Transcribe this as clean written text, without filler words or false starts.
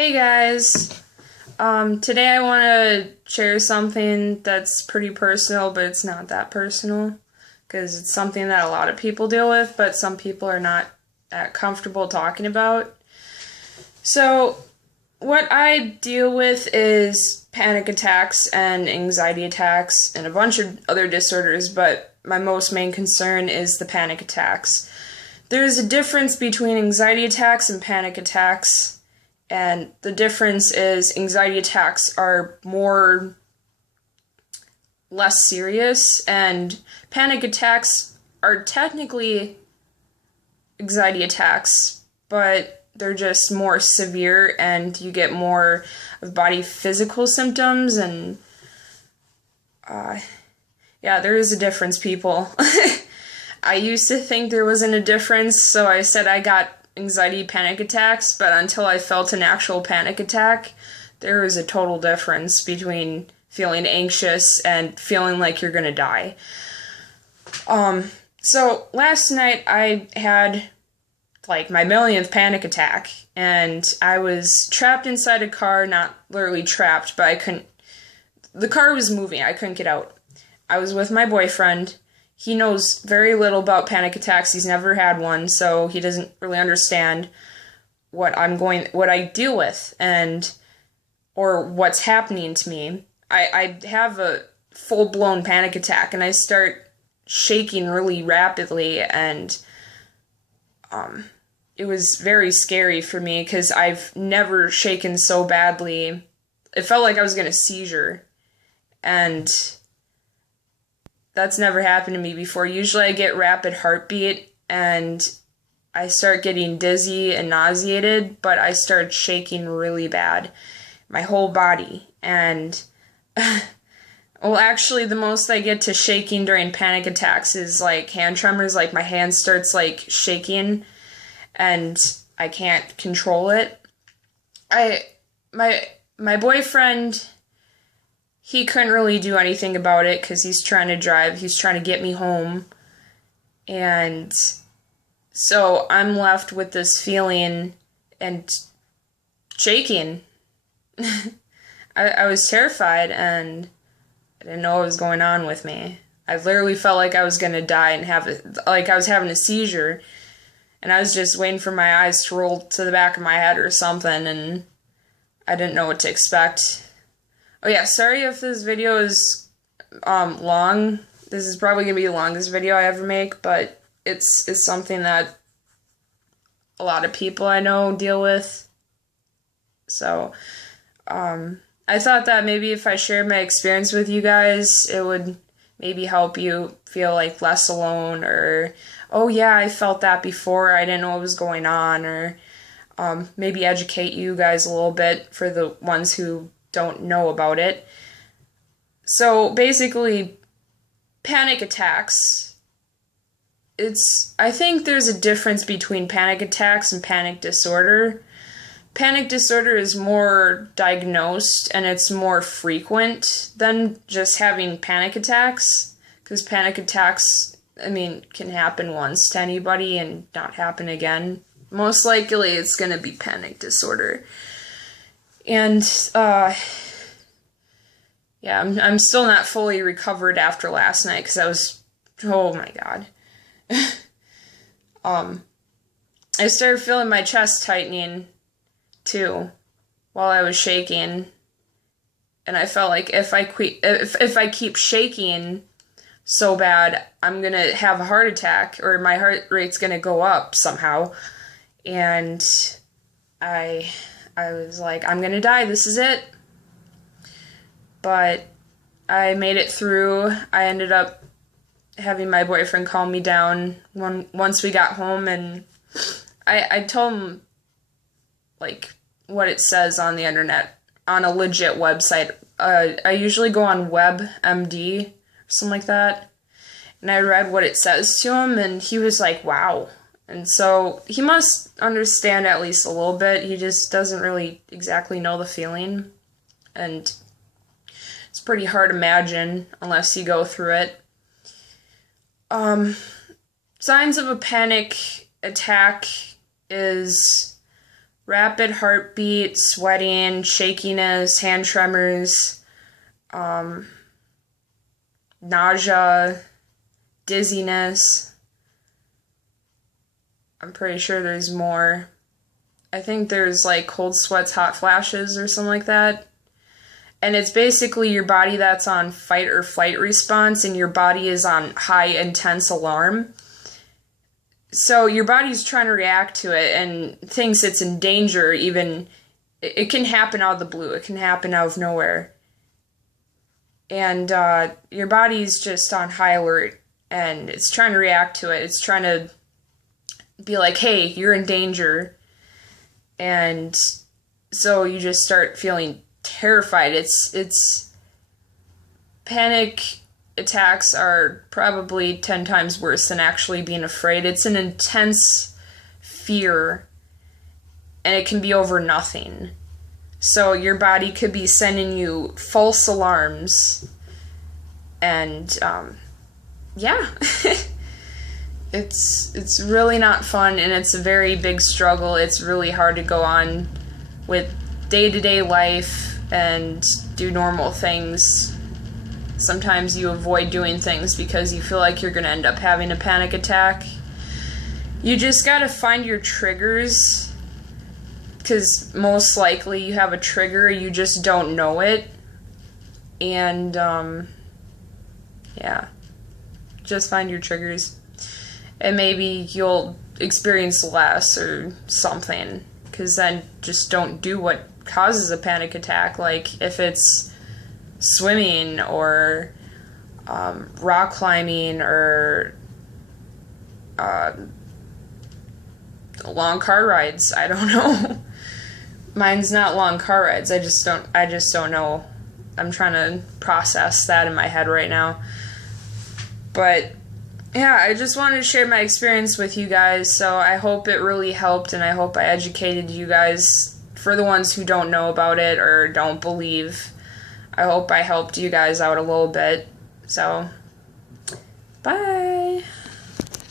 Hey guys, today I want to share something that's pretty personal, but it's not that personal because it's something that a lot of people deal with, but some people are not that comfortable talking about. So, what I deal with is panic attacks and anxiety attacks and a bunch of other disorders, but my most main concern is the panic attacks. There's a difference between anxiety attacks and panic attacks. And the difference is anxiety attacks are less serious, and panic attacks are technically anxiety attacks, but they're just more severe and you get more of body physical symptoms and there is a difference, people. I used to think there wasn't a difference, so I said I got anxiety panic attacks, but until I felt an actual panic attack, there is a total difference between feeling anxious and feeling like you're gonna die. So last night I had like my millionth panic attack, and I was trapped inside a car, not literally trapped, but the car was moving, I couldn't get out. I was with my boyfriend. He knows very little about panic attacks. He's never had one, so he doesn't really understand what I deal with or what's happening to me. I have a full-blown panic attack, and I start shaking really rapidly, and it was very scary for me because I've never shaken so badly. It felt like I was gonna seizure, and that's never happened to me before. Usually I get rapid heartbeat and I start getting dizzy and nauseated, but I started shaking really bad, my whole body. And, well, actually the most I get to shaking during panic attacks is like hand tremors, like my hand starts like shaking and I can't control it. My boyfriend, he couldn't really do anything about it because he's trying to drive. He's trying to get me home. And so I'm left with this feeling and shaking. I was terrified and I didn't know what was going on with me. I literally felt like I was going to die and like I was having a seizure. And I was just waiting for my eyes to roll to the back of my head or something, and I didn't know what to expect. Oh yeah, sorry if this video is long. This is probably going to be the longest video I ever make, but it's something that a lot of people I know deal with. So, I thought that maybe if I shared my experience with you guys, it would maybe help you feel like less alone, or, oh yeah, I felt that before, I didn't know what was going on, or maybe educate you guys a little bit for the ones who don't know about it. So basically, panic attacks, I think there's a difference between panic attacks and panic disorder. Panic disorder is more diagnosed and it's more frequent than just having panic attacks, because panic attacks, can happen once to anybody and not happen again. Most likely it's going to be panic disorder. And, I'm still not fully recovered after last night because oh my god. I started feeling my chest tightening, too, while I was shaking. And I felt like if I keep shaking so bad, I'm gonna have a heart attack, or my heart rate's gonna go up somehow. And I was like, I'm gonna die, this is it. But I made it through. I ended up having my boyfriend calm me down once we got home, and I told him, like, what it says on the internet, on a legit website. I usually go on WebMD, or something like that, and I read what it says to him, and he was like, wow. And so he must understand at least a little bit. He just doesn't really exactly know the feeling. And it's pretty hard to imagine unless you go through it. Signs of a panic attack is rapid heartbeat, sweating, shakiness, hand tremors, nausea, dizziness. I'm pretty sure there's more. I think there's like cold sweats, hot flashes, or something like that. And it's basically your body that's on fight or flight response, and your body is on high intense alarm. So your body's trying to react to it and thinks it's in danger. Even it can happen out of the blue. It can happen out of nowhere. And your body's just on high alert, and it's trying to react to it. It's trying to be like, hey, you're in danger. And so you just start feeling terrified. It's panic attacks are probably 10 times worse than actually being afraid. It's an intense fear, and it can be over nothing. So your body could be sending you false alarms, and yeah. It's really not fun, and it's a very big struggle. It's really hard to go on with day-to-day life and do normal things. Sometimes you avoid doing things because you feel like you're going to end up having a panic attack. You just got to find your triggers, because most likely you have a trigger, you just don't know it. And yeah, just find your triggers. And maybe you'll experience less or something, because then just don't do what causes a panic attack. Like if it's swimming or rock climbing or long car rides. I don't know. Mine's not long car rides. I just don't know. I'm trying to process that in my head right now. But yeah, I just wanted to share my experience with you guys, so I hope it really helped, and I hope I educated you guys. For the ones who don't know about it or don't believe, I hope I helped you guys out a little bit. So, bye!